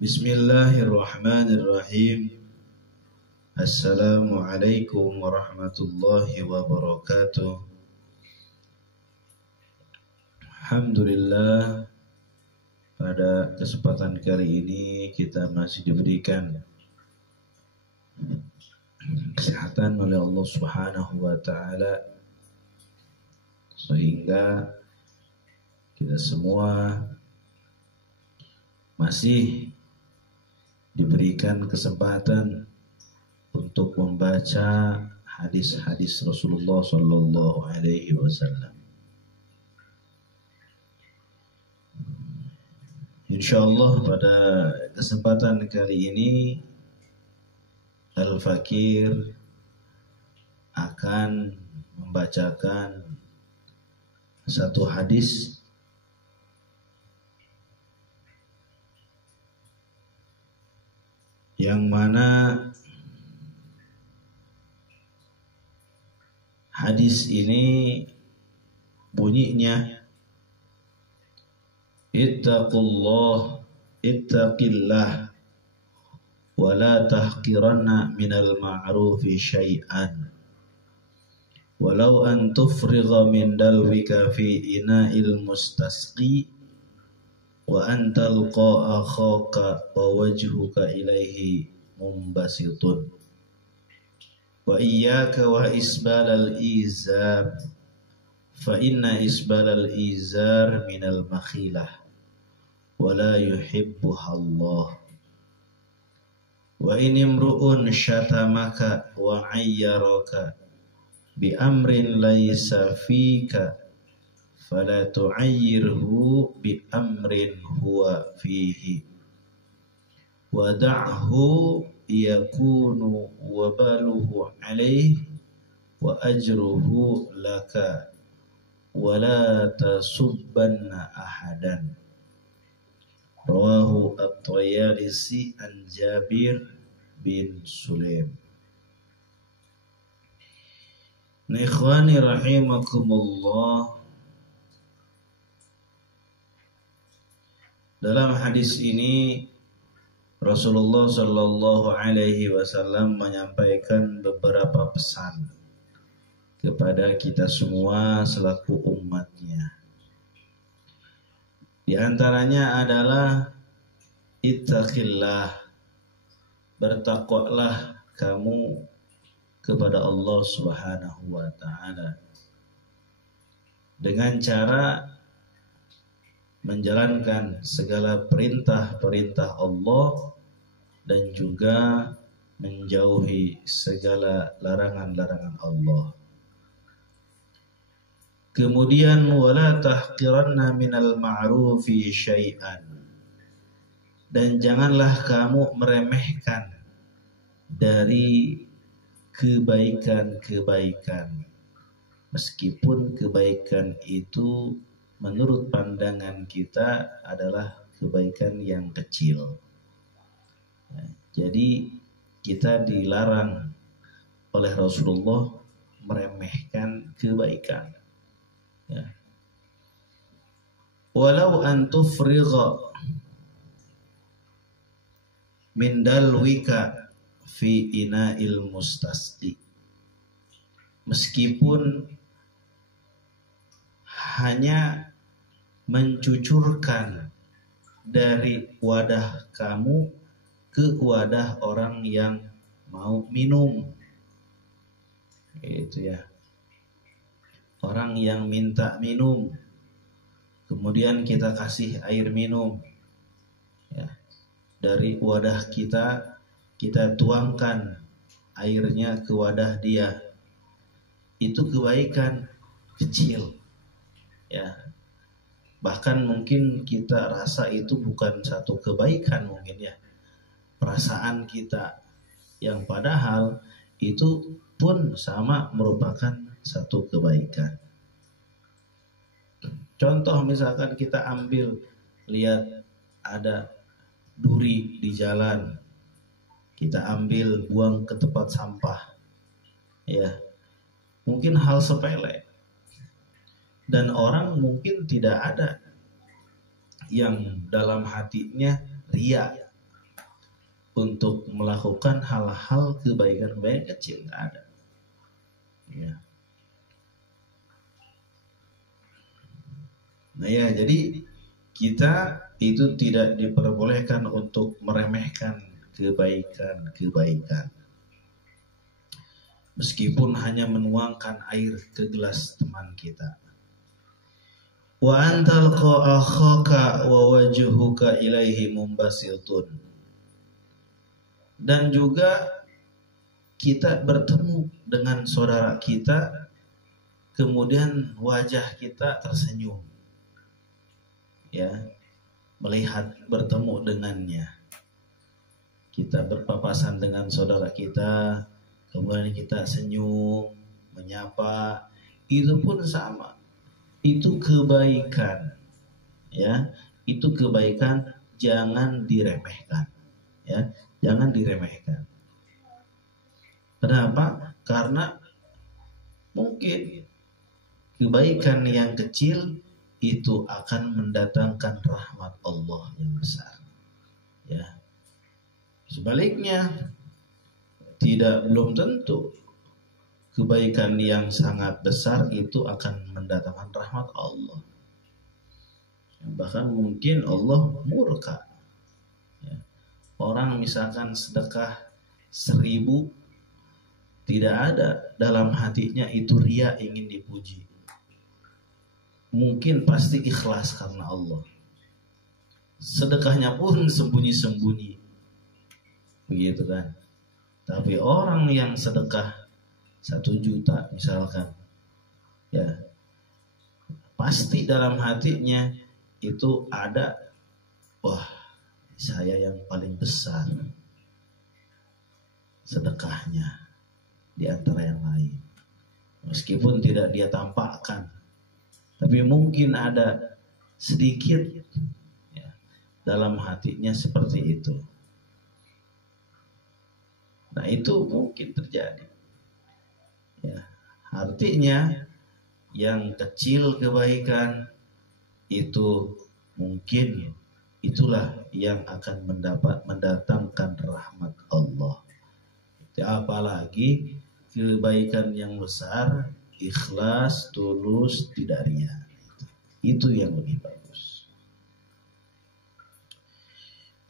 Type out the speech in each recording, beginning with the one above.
Bismillahirrahmanirrahim. Assalamualaikum warahmatullahi wabarakatuh. Alhamdulillah, pada kesempatan kali ini kita masih diberikan kesehatan oleh Allah Subhanahu wa taala sehingga kita semua masih diberikan kesempatan untuk membaca hadis-hadis Rasulullah Sallallahu Alaihi Wasallam. Insyaallah pada kesempatan kali ini Al-Fakir akan membacakan satu hadis yang mana hadis ini bunyinya ittaqillah wa la tahqiranna minal ma'rufi syai'an walau an tufrigha min dalwika fi ina'il mustasqi wa an talqa akhaka wa wajhuka ilaihi mumbasitun wa iyyaka wa isbalal izar fa inna isbalal izar minal makhilah wa la yuhibbuha Allah wa in imru'un syatamaka wa ayyaraka bi amrin laysa fika fala tu'ayyirhu bi amrin huwa fihi wa da'hu yakunu wabaluhu alayhi wa ajruhu laka wa la tasubbanna ahadan. Rawahu at-Tayalisi an Jabir bin Sulaim. Ikhwani rahimakumullah, dalam hadis ini Rasulullah Sallallahu Alaihi Wasallam menyampaikan beberapa pesan kepada kita semua selaku umatnya. Di antaranya adalah ittaqillah, bertakwalah kamu kepada Allah Subhanahu wa taala dengan cara menjalankan segala perintah-perintah Allah dan juga menjauhi segala larangan-larangan Allah. Kemudian wala tahqiranna minal ma'rufi syai'an, dan janganlah kamu meremehkan dari kebaikan-kebaikan meskipun kebaikan itu menurut pandangan kita adalah kebaikan yang kecil. Jadi kita dilarang oleh Rasulullah meremehkan kebaikan. Ya. Walau an tufrigha min dalwika fi ina'il mustasqi, meskipun hanya mencucurkan dari wadah kamu ke wadah orang yang mau minum. Itu ya. Orang yang minta minum, kemudian kita kasih air minum. Ya. Dari wadah kita tuangkan airnya ke wadah dia. Itu kebaikan kecil. Ya, bahkan mungkin kita rasa itu bukan satu kebaikan mungkin ya, perasaan kita, yang padahal itu pun sama merupakan satu kebaikan. Contoh misalkan kita ambil, lihat ada duri di jalan, kita ambil buang ke tempat sampah, ya mungkin hal sepele. Dan orang mungkin tidak ada yang dalam hatinya ria, untuk melakukan hal-hal kebaikan-kebaikan kecil, nggak ada. Ya. Nah ya, jadi kita itu tidak diperbolehkan untuk meremehkan kebaikan-kebaikan. Meskipun hanya menuangkan air ke gelas teman kita. Wa antalqa akhaka wa wajhuka ilaihi mumbasitun. Dan juga kita bertemu dengan saudara kita, kemudian wajah kita tersenyum. Ya, melihat bertemu dengannya. Kita berpapasan dengan saudara kita, kemudian kita senyum, menyapa, itu pun sama. Itu kebaikan. Ya, itu kebaikan, jangan diremehkan. Ya, jangan diremehkan. Kenapa? Karena mungkin kebaikan yang kecil itu akan mendatangkan rahmat Allah yang besar. Ya. Sebaliknya, belum tentu kebaikan yang sangat besar itu akan mendatangkan rahmat Allah. Bahkan mungkin Allah murka. Ya. Orang misalkan sedekah 1000, tidak ada dalam hatinya itu ria ingin dipuji. Mungkin pasti ikhlas karena Allah. Sedekahnya pun sembunyi-sembunyi. Begitu kan. Tapi orang yang sedekah 1 juta misalkan, ya pasti dalam hatinya itu ada, wah saya yang paling besar sedekahnya di antara yang lain. Meskipun tidak dia tampakkan, tapi mungkin ada sedikit ya, dalam hatinya seperti itu. Nah itu mungkin terjadi. Ya, artinya yang kecil kebaikan itu mungkin itulah yang akan mendatangkan rahmat Allah. Apalagi kebaikan yang besar, ikhlas, tulus, tidak ria. Itu yang lebih bagus.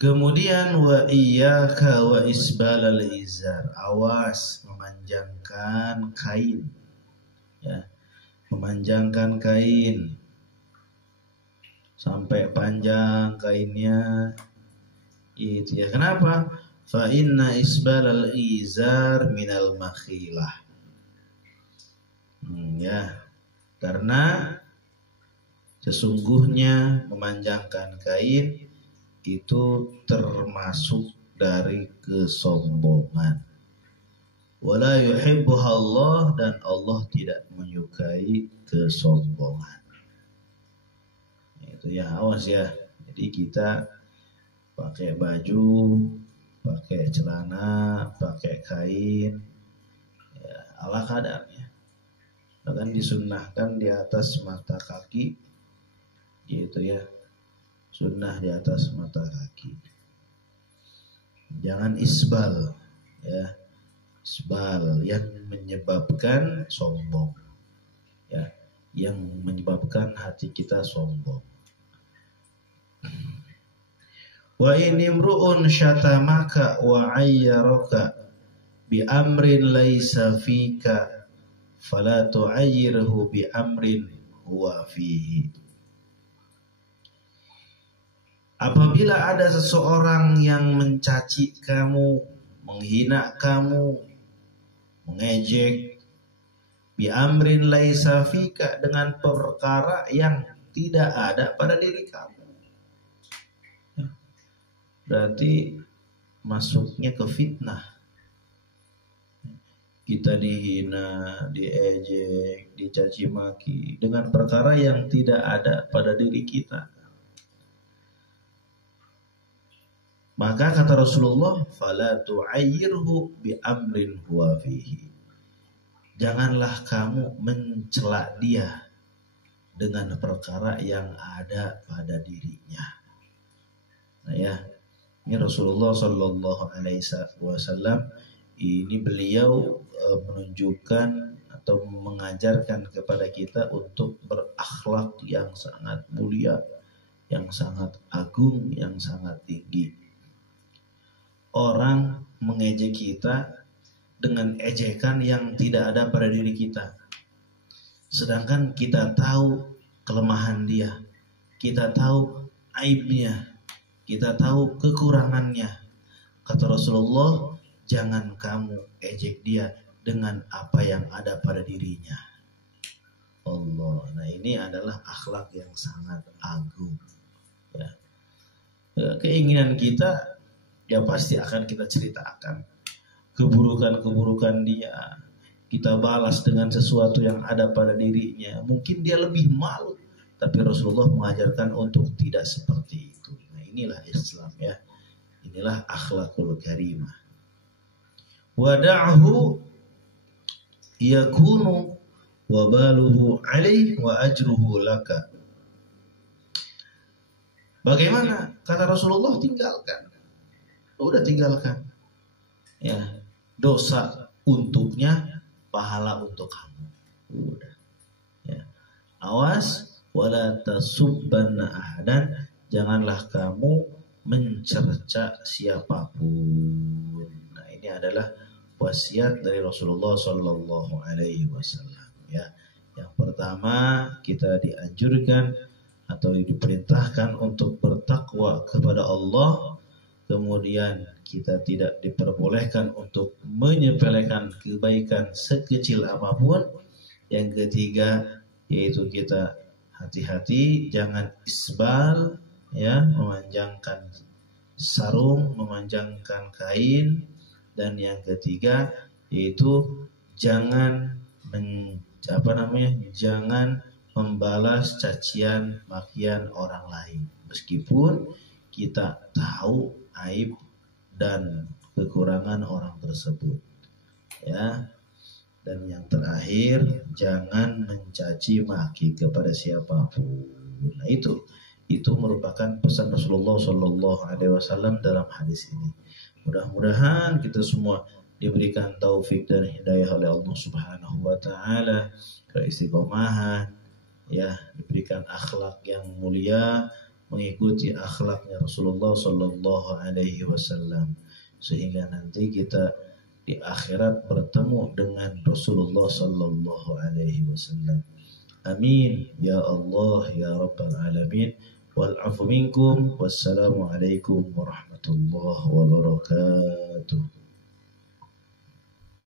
Kemudian wa iyyaka wa isbalal izar. Awas memanjangkan kain. Ya. Memanjangkan kain sampai panjang kainnya. Itu ya. Kenapa? Fa inna isbalal izar minal makhilah. Ya, karena sesungguhnya memanjangkan kain itu termasuk dari kesombongan. Wala yuhibbuha Allah, dan Allah tidak menyukai kesombongan. Itu ya, awas ya. Jadi kita pakai baju, pakai celana, pakai kain, ya, ala kadarnya. Bahkan disunnahkan di atas mata kaki, gitu ya, sunnah di atas mata kaki. Jangan isbal, ya, isbal yang menyebabkan sombong, ya, yang menyebabkan hati kita sombong. Wa in imru'un syatamaka wa ayyaraka bi amrin laisa fika fala tu'ayyirhu bi amrin huwa fihi. Apabila ada seseorang yang mencaci kamu, menghina kamu, mengejek, bi amrin laisa fika, dengan perkara yang tidak ada pada diri kamu, berarti masuknya ke fitnah. Kita dihina, diejek, dicaci maki dengan perkara yang tidak ada pada diri kita. Maka kata Rasulullah, fala tu'ayyirhu bi amrin huwa fihi. Janganlah kamu mencela dia dengan perkara yang ada pada dirinya. Nah ya, Ini Rasulullah Shallallahu Alaihi Wasallam ini beliau menunjukkan atau mengajarkan kepada kita untuk berakhlak yang sangat mulia, yang sangat agung, yang sangat tinggi. Orang mengejek kita dengan ejekan yang tidak ada pada diri kita, sedangkan kita tahu kelemahan dia, kita tahu aibnya, kita tahu kekurangannya. Kata Rasulullah, jangan kamu ejek dia dengan apa yang ada pada dirinya. Allah. Nah, ini adalah akhlak yang sangat agung. Ya. Keinginan kita ya pasti akan kita ceritakan. Keburukan-keburukan dia kita balas dengan sesuatu yang ada pada dirinya. Mungkin dia lebih malu, tapi Rasulullah mengajarkan untuk tidak seperti itu. Nah, inilah Islam ya. Inilah akhlakul karimah. Wada'hu yakunu wabaluhu alaih wa ajruhu laka. Bagaimana? Kata Rasulullah, tinggalkan. Udah tinggalkan. Ya, dosa untuknya, pahala untuk kamu. Udah. Ya. Awas wala tasubbanna ahadan, janganlah kamu mencerca siapapun. Nah, ini adalah wasiat dari Rasulullah Shallallahu Alaihi Wasallam. Ya, yang pertama kita dianjurkan atau diperintahkan untuk bertakwa kepada Allah. Kemudian kita tidak diperbolehkan untuk menyepelekan kebaikan sekecil apapun. Yang ketiga yaitu kita hati-hati jangan isbal, ya, memanjangkan sarung, memanjangkan kain. Dan yang ketiga yaitu jangan jangan membalas cacian makian orang lain meskipun kita tahu aib dan kekurangan orang tersebut, ya. Dan yang terakhir, jangan mencaci maki kepada siapapun. Nah, itu merupakan pesan Rasulullah Shallallahu Alaihi Wasallam dalam hadis ini. Mudah-mudahan kita semua diberikan taufik dan hidayah oleh Allah Subhanahu wa taala, keistiqomahan, ya, diberikan akhlak yang mulia, mengikuti akhlaknya Rasulullah Shallallahu Alaihi Wasallam, sehingga nanti kita di akhirat bertemu dengan Rasulullah Shallallahu Alaihi Wasallam. Amin ya Allah ya Rabbal Alamin. Wal afu minkum. Wassalamualaikum warahmatullahi wabarakatuh.